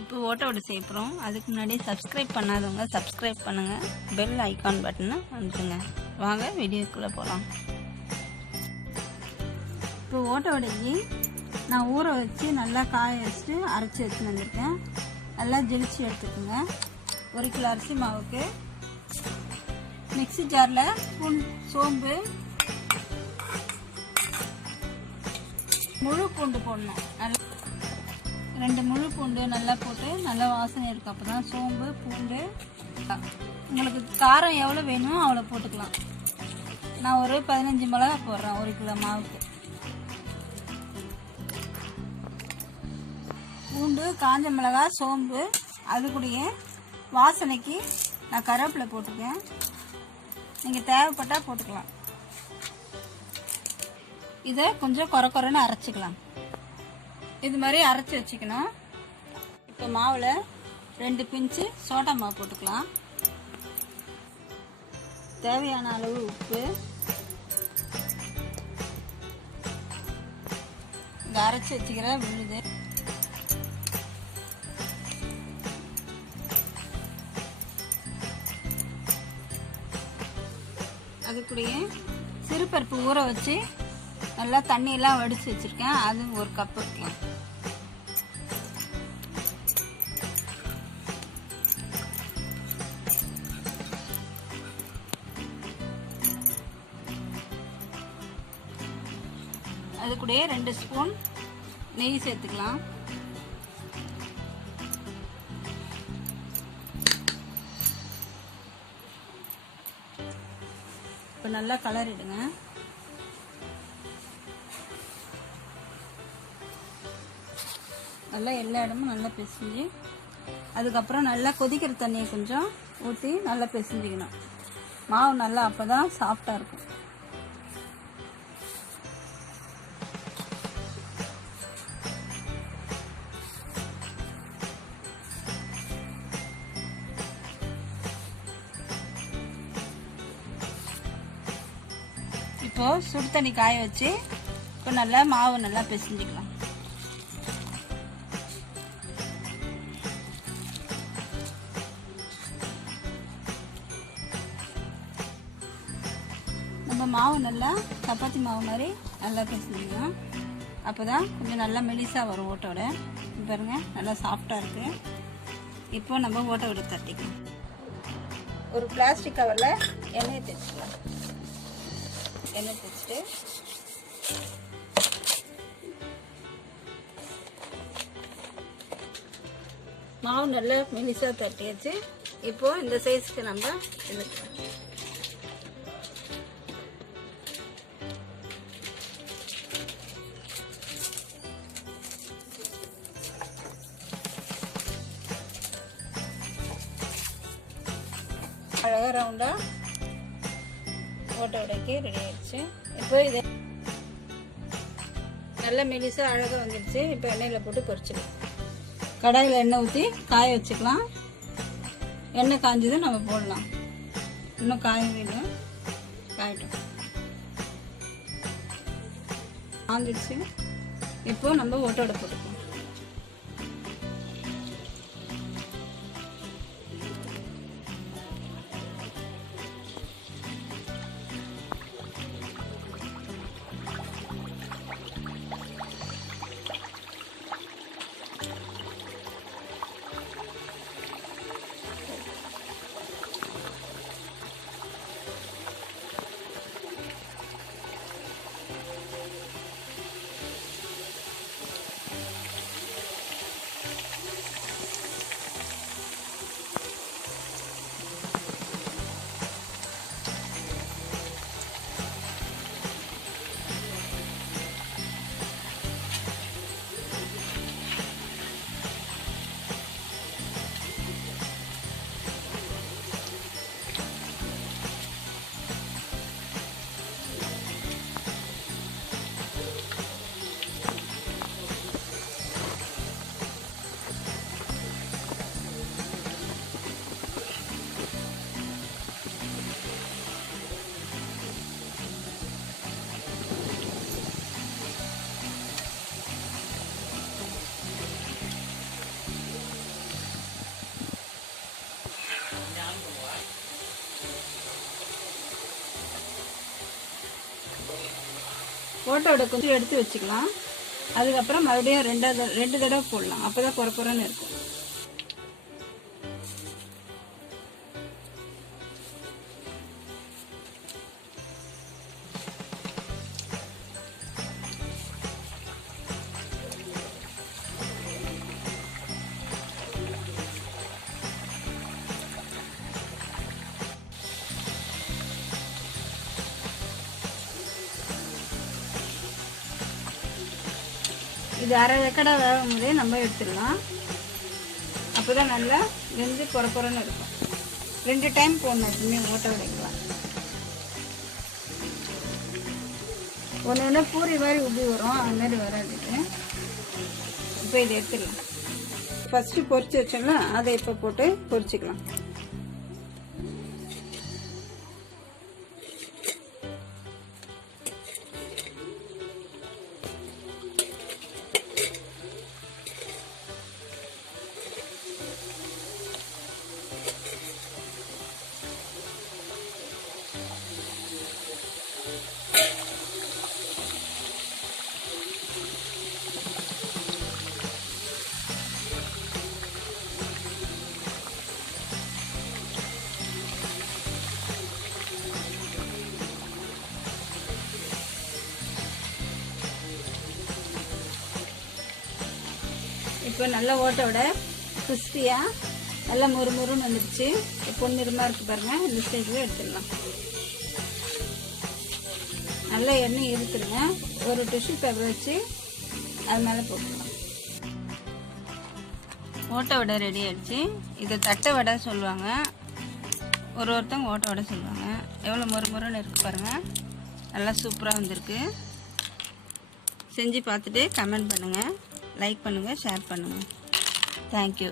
இப்போ ஓட்ட வடை செய்ய போகிறோம். அதுக்கு முன்னாடி சப்ஸ்கிரைப் பண்ணாதவங்க சப்ஸ்கிரைப் பண்ணுங்கள், பெல் ஐக்கான் பட்டனை அமுத்துங்க. வாங்க வீடியோக்குள்ளே போகலாம். இப்போ ஓட்ட வடைக்கு நான் ஊற வச்சு நல்லா காய வச்சுட்டு அரைச்சி வச்சுன்னு வந்திருக்கேன். நல்லா ஜெலிச்சு எடுத்துக்கோங்க. 1 கிலோ அரிசி மாவுக்கு மிக்ஸி ஜாரில் சோம்பு, முழு பூண்டு போடணும். நல்லா 2 முழு பூண்டு நல்லா போட்டு நல்லா வாசனை இருக்கும். அப்போ தான் சோம்பு பூண்டு. உங்களுக்கு காரம் எவ்வளோ வேணுமோ அவ்வளோ போட்டுக்கலாம். நான் ஒரு 15 மிளகா போடுறேன் 1 கிலோ மாவுக்கு. பூண்டு, காஞ்ச மிளகா, சோம்பு, அது கூடயே வாசனைக்கு நான் கருவேப்பிலை போட்டிருக்கேன். நீங்கள் தேவைப்பட்டால் போட்டுக்கலாம். இதை கொஞ்சம் குறைன்னு அரைச்சிக்கலாம். இது மாதிரி அரைச்சி வச்சுக்கணும். இப்போ மாவில் 2 பிஞ்சு சோடா மாவு போட்டுக்கலாம். தேவையான அளவு உப்பு, இந்த அரைச்சி வச்சுக்கிற விழுது, அது கூடயே சிறுபருப்பு ஊற வச்சு நல்லா தண்ணியெல்லாம் வடித்து வச்சுருக்கேன். அது 1 கப் வைக்கலாம். அது கூடயே 2 ஸ்பூன் நெய் சேர்த்துக்கலாம். இப்போ நல்லா கலரிடுங்க. நல்லா எல்லா இடமும் நல்லா பிசைஞ்சு, அதுக்கப்புறம் நல்லா கொதிக்கிற தண்ணியை கொஞ்சம் ஊற்றி நல்லா பிசைஞ்சிக்கணும். மாவு நல்லா அப்போ தான் சாஃப்டாக இருக்கும். இப்போ சுடு தண்ணி காய வச்சு இப்போ நல்லா மாவு நல்லா பிசைஞ்சிக்கலாம். நம்ம மாவு நல்லா சப்பாத்தி மாவு மாதிரி நல்லா பிசைஞ்சிக்கலாம். அப்போ தான் கொஞ்சம் நல்லா மெலிசாக வரும் ஓட்டோட. பாருங்க நல்லா சாஃப்டாக இருக்குது. இப்போ நம்ம ஓட்ட விட தட்டிக்கலாம். ஒரு பிளாஸ்டிக் கவரில் எண்ணெயை தேய்ச்சிக்கலாம். எண்ணெய் தேய்ச்சிட்டு மாவு நல்லா மெலிசாக தட்டியாச்சு. இப்போ இந்த சைஸ்க்கு நம்ம எடுத்துக்கலாம். அழகாக ரவுண்டாக ஓட்ட வடைக்கு ரெடி ஆயிடுச்சு. இப்போ இதை நல்ல மெலிசாக அழகாக வந்துடுச்சு. இப்போ எண்ணெயில் போட்டு பொரிச்சிக்கலாம். கடாயில் எண்ணெய் ஊற்றி காய வச்சுக்கலாம். எண்ணெய் காஞ்சதும் நம்ம போடலாம். இன்னும் காயவே இல்லை, காயட்டும். காஞ்சிடுச்சு. இப்போ நம்ம ஓட்ட வடை போட்டுக்கலாம். ஓட்டை வடை கொஞ்சம் எடுத்து வச்சுக்கலாம். அதுக்கப்புறம் மறுபடியும் ரெண்டு தடவை போடலாம். அப்போ தான் குறக்குறன்னு இருக்கும். இது அரை வெக்கடா வேகும் போதே நம்ம எடுத்துடலாம். அப்போ தான் நல்லா வெந்து குறக்குறன்னு இருக்கும். 2 டைம் போடணும் எப்பவுமே ஓட்டை வடைக்கலாம். ஒன்று பூரி மாதிரி உப்பி வரும், அது மாதிரி வராதுக்கு. இப்போ இதை எடுத்துடலாம். ஃபஸ்ட்டு பொரிச்சு வச்சோம்னா அதை இப்போ போட்டு பொரிச்சிக்கலாம். இப்போ நல்லா ஓட்டை விட கிறிஸ்பியாக நல்லா முறுமுறுன்னு வந்துடுச்சு. பொன்னிறமாக இருக்குது பாருங்கள். இந்த ஸ்டேஜில் எடுத்துடலாம். நல்லா எண்ணெய் இருக்குதுங்க. ஒரு டிஷ்யூ பேப்பர் வச்சு அது மேலே போட்டுக்கலாம். ஓட்டை வடை ரெடி ஆகிடுச்சு. இதை தட்டை வடை சொல்லுவாங்க, ஒருத்தவங்க ஓட்டை வடை சொல்லுவாங்க. எவ்வளோ முறுமுறுன்னு இருக்குது பாருங்கள். நல்லா சூப்பராக வந்திருக்கு. செஞ்சு பார்த்துட்டு கமெண்ட் பண்ணுங்கள், லைக் பண்ணுங்கள், ஷேர் பண்ணுங்கள். தேங்க்யூ.